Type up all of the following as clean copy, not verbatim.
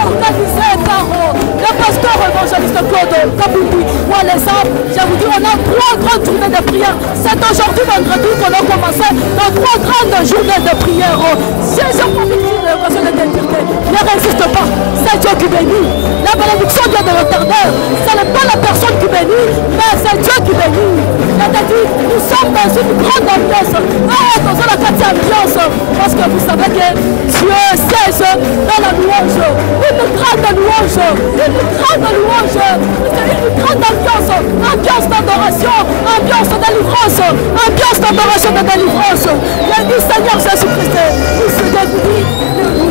organisé par le pasteur évangéliste Claude Kabundi Walesa. Je vous dis, on a 3 grandes journées de prière. C'est aujourd'hui vendredi qu'on a commencé dans 3 grandes journées de prière. Si j'ai profité de l'occasion de te dire, ne résiste pas, c'est Dieu qui bénit. La bénédiction vient de l'Éternel. Ce n'est pas la personne qui bénit, mais c'est Dieu qui bénit. Je te dis, nous sommes dans une grande ambiance. Dans la 4e ambiance. Parce que vous savez que Dieu siège dans la louange. Une grande louange. Une grande louange. Une grande ambiance. Ambiance d'adoration. Ambiance de délivrance. Ambiance d'adoration de délivrance. Je dis Seigneur Jésus-Christ.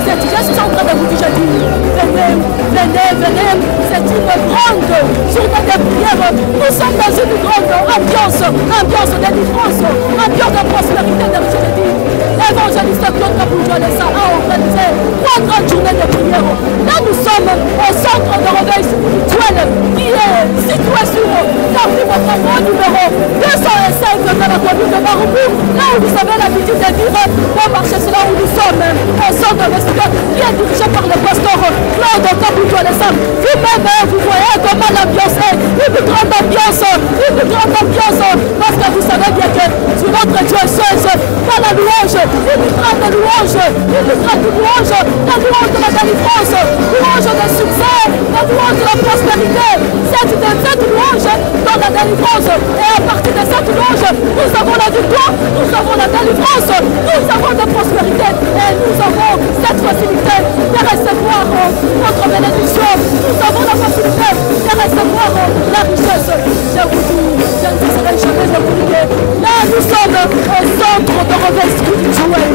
Je suis en train de vous dire, je dis, venez, venez, venez. C'est une grande journée de prière. Nous sommes dans une grande ambiance. Ambiance de délivrance. Ambiance de prospérité. Je dis, l'évangéliste Claude Kabundi Walesa a organisé 3 grandes journées de prière. Là, nous sommes au centre de réveil spirituel qui est situé sur la rue Mokambo numéro 205 dans la commune de Maroubou. Là où vous avez l'habitude de dire, bon marché, c'est là où nous sommes, au centre de réveil qui est dirigé par le pasteur Claude Kabundi Walesa. Vous-même, vous voyez comment l'ambiance est. Une grande ambiance. Une grande ambiance. Parce que vous savez bien que sur notre Dieu siège dans la louange. Une grande louange, la louange de la délivrance, louange de succès, la louange de la prospérité. Cette louange dans la délivrance. Et à partir de cette louange, nous avons la victoire, nous avons la délivrance, nous avons la prospérité et nous avons cette facilité de recevoir notre bénédiction. Nous avons la facilité de recevoir la richesse. Je vous dis, je ne cesserai jamais de vous dire. Là, nous sommes au centre de réveil spirituel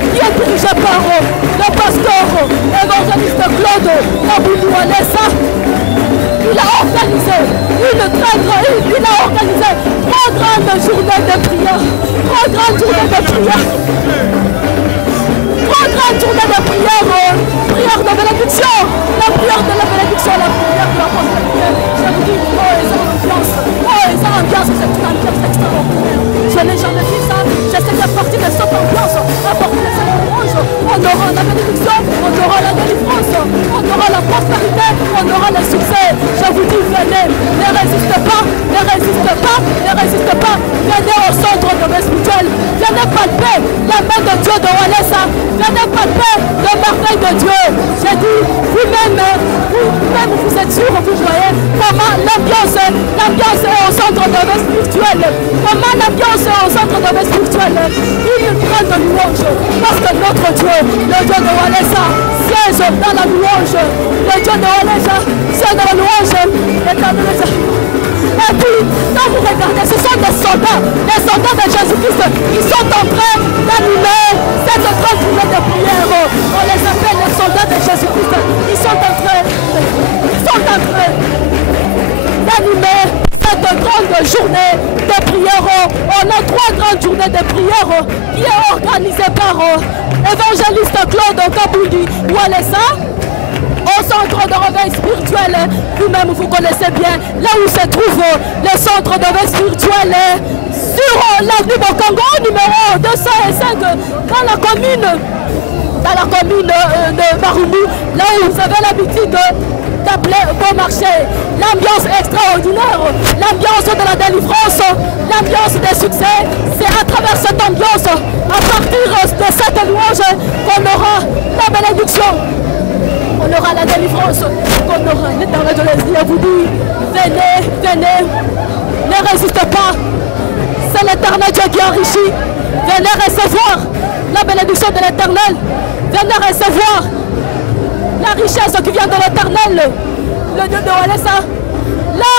qui est dirigé par le pasteur évangéliste Claude Kabundi Walesa. Il a organisé une 3 grandes journées de prière. 3 grandes journées de prière. 3 grandes journées de prière. Prière de bénédiction. La prière de la bénédiction, la prière de la prospérité. Je vous dis, les ambiances, c'est une ambiance extraordinaire. Je n'ai jamais vu ça. J'essaie de partir de cette ambiance, à partir de cette louange. On aura la bénédiction, on aura la délivrance, on aura la prospérité, on aura le succès. Je vous dis, venez, ne résistez pas, ne résistez pas, ne résistez pas. Venez au centre de spirituel. Venez palper la main de Dieu de Walesa. Venez palper le merveille de Dieu. J'ai dit, vous-même, vous êtes sûr, vous voyez comment l'ambiance est au centre de spirituel. Comment l'ambiance est au centre de spirituel. Une grande louange. Parce que notre Dieu, le Dieu de Walesa, siège dans la louange. Le Dieu de Walesa siège dans la louange. Et puis, quand vous regardez, ce sont des soldats, les soldats de Jésus-Christ, qui sont en train d'animer cette grande journée de prière. On les appelle les soldats de Jésus-Christ. Ils sont en train d'animer cette grande journée de prière. On a 3 grandes journées de prière qui est organisée par évangéliste Claude Kabundi Walesa. Au centre de réveil spirituel, vous-même vous connaissez bien là où se trouve le centre de réveil spirituel sur l'avenue Mokambo numéro 205 dans la commune de Maroubou, là où vous avez l'habitude d'appeler Bon Marché. L'ambiance extraordinaire, l'ambiance de la délivrance, l'ambiance des succès, c'est à travers cette ambiance, à partir de cette louange qu'on aura la bénédiction. On aura la délivrance, qu'on aura l'éternel de l'Esprit. Vous dit, venez, venez, ne résistez pas. C'est l'éternel Dieu qui enrichit. Venez recevoir la bénédiction de l'éternel. Venez recevoir la richesse qui vient de l'éternel. Le Dieu de Walesa. Là,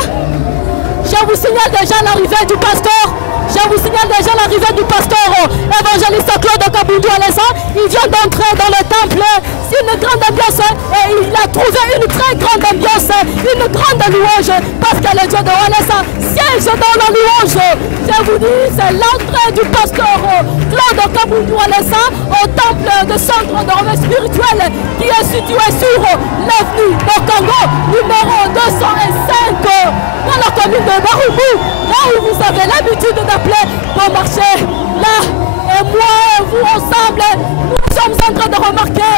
je vous signale déjà l'arrivée du pasteur. Je vous signale déjà l'arrivée du pasteur évangéliste Claude Kabundi Walesa. Il vient d'entrer dans le temple. C'est une grande ambiance et il a trouvé une très grande ambiance, une grande louange parce que le Dieu de Walesa siège dans la louange. Je vous dis, c'est l'entrée du pasteur Claude Kabundi Walesa au temple de centre de réveil spirituel qui est situé sur l'avenue Mokambo numéro 205 dans la commune de Maroubou, là où vous avez l'habitude d'appeler Bon Marché. Là, Et moi et vous ensemble, nous sommes en train de remarquer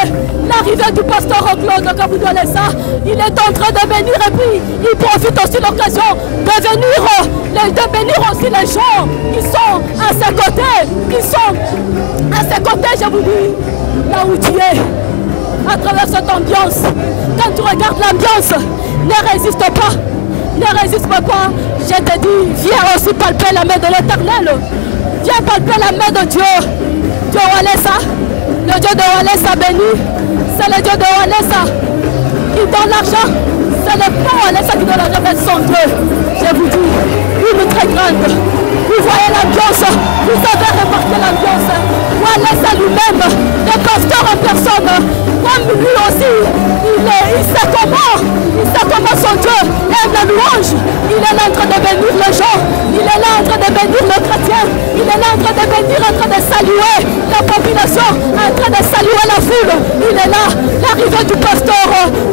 l'arrivée du pasteur Claude Kaboudoualessa. Il est en train de venir et puis il profite aussi de l'occasion de bénir aussi les gens qui sont à ses côtés. Qui sont à ses côtés, je vous dis, là où tu es, à travers cette ambiance. Quand tu regardes l'ambiance, ne résiste pas. Ne résiste pas. Je te dis, viens aussi palper la main de l'Éternel. Viens palper la main de Dieu. Dieu Walesa, le Dieu de Walesa béni. C'est le Dieu de Walesa qui donne l'argent. C'est le bon Walesa qui donne l'argent avec son Dieu. Je vous dis, une très grande. Vous voyez l'ambiance, vous avez remarqué l'ambiance. Walesa lui-même, le pasteur en personne, comme lui aussi, il sait comment son Dieu aime la louange. Il est là en train de bénir les gens, il est là en train de bénir le chrétien, il est là en train de bénir, en train de saluer la population, en train de saluer la foule. Il est là, l'arrivée du pasteur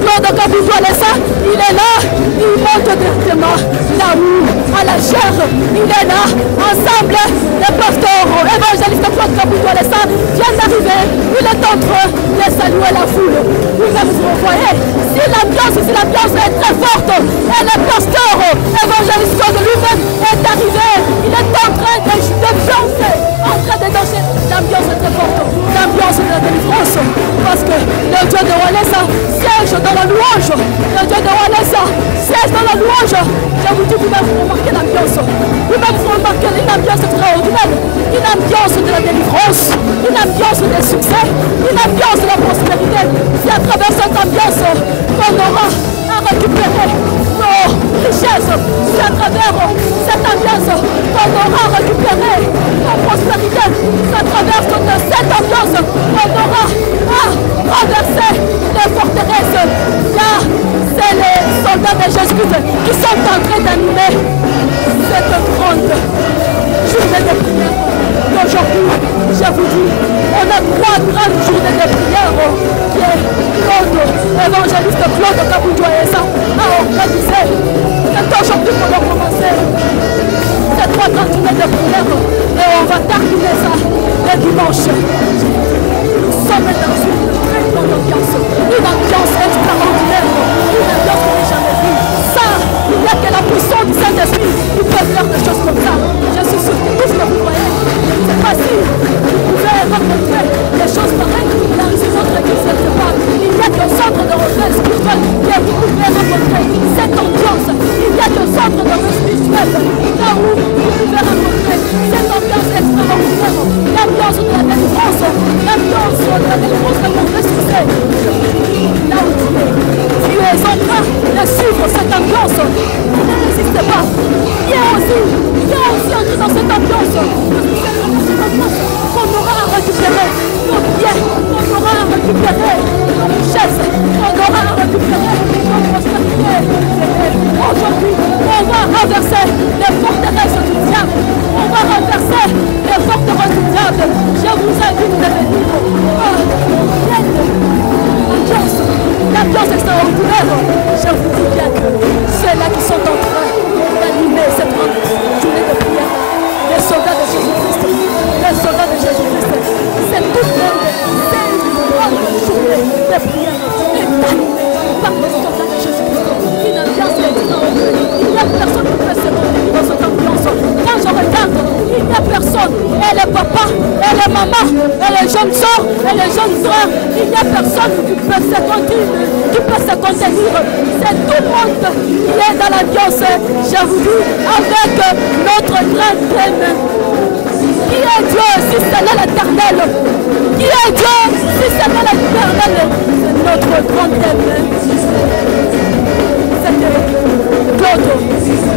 Claude Kaboudoualessa, il est là, il monte directement là où, à la chair, il est là, ensemble, le pasteur évangéliste Claude Kaboudoualessa vient d'arriver, il est en train de saluer la foule. Vous-même, vous voyez, si l'ambiance est très forte, et le pasteur évangéliste Claude lui-même est arrivé, il est en train de danser, en train de danser. L'ambiance est très forte, l'ambiance de la délivrance, parce que le Dieu de Walesa siège dans la louange, le Dieu de Walesa siège dans la louange. Je vous dis, vous-même, vous remarquez l'ambiance, vous-même, vous remarquez une ambiance extraordinaire, une ambiance de la délivrance, une ambiance de succès, une ambiance de la prospérité. C'est à travers cette ambiance qu'on aura à récupérer nos richesses. C'est à travers cette ambiance qu'on aura à récupérer nos prospérités. C'est à travers cette ambiance qu'on aura à traverser les forteresses. Car c'est les soldats de Jésus-Christ qui sont en train d'animer cette grande journée de prière. Aujourd'hui, je vous dis, on a 3 grandes journées de prière qui est l'évangéliste Claude Kaboudoualessa a organisé. C'est aujourd'hui qu'on va commencer ces 3 grandes journées de prière et on va terminer ça le dimanche. Nous sommes dans une très grande ambiance, une ambiance extraordinaire, une ambiance qu'on n'a jamais vue. Ça, il n'y a que la puissance du Saint-Esprit qui peut faire des choses comme ça. Je suis sûr que tout ce que vous voyez, c'est facile. Vous pouvez rencontrer des choses pareilles dans notre église quelque part. Il n'y a qu'un centre de retraite spirituel que vous pouvez rencontrer cette ambiance. Il n'y a qu'un centre de retraite spirituel là où vous pouvez rencontrer cette ambiance extraordinaire. L'ambiance de la délivrance, l'ambiance de la délivrance de mon succès. Là où tu es en train de suivre cette ambiance. Ne résiste pas. Viens aussi entrer dans cette ambiance. Qu'on aura à récupérer nos biens, qu'on aura à récupérer nos richesses, qu'on aura à récupérer nos prospérités. Aujourd'hui, on va renverser les forteresses du diable. On va renverser les forteresses du diable. Je vous invite à venir. L'ambiance extraordinaire. Je vous dis bien que ceux-là qui sont en train d'animer cette grande journée de prière, les soldats de Jésus-Christ, les soldats de Jésus-Christ, c'est toute une grande journée de prière animée par les soldats de Jésus-Christ. Une ambiance extraordinaire. Il n'y a personne qui peut se maintenir dans cette ambiance. Quand je regarde, il n'y a personne. Et les papas, et les mamans, et les jeunes soeurs, et les jeunes frères, il n'y a personne qui peut se contenir. C'est tout le monde qui est dans l'ambiance. Je vous dis, avec notre grand thème. Qui est Dieu si ce n'est l'Éternel? Qui est Dieu si ce n'est l'Éternel? C'est notre grand thème. C'était Claude,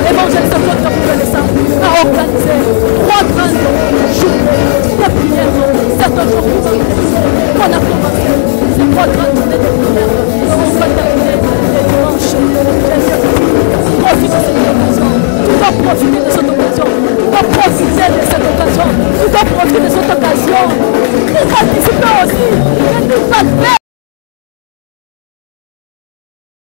l'évangéliste Claude Kaboudoualessa a organisé 3 grandes journées de prière. C'est aujourd'hui qu'on a commencé ces 3 grandes journées de prière. On va terminer les dimanches. Profite de cette occasion. Tu dois profiter de cette occasion. Tu dois profiter de cette occasion. Tu dois profiter de cette occasion. Pour participer aussi. Et nous palper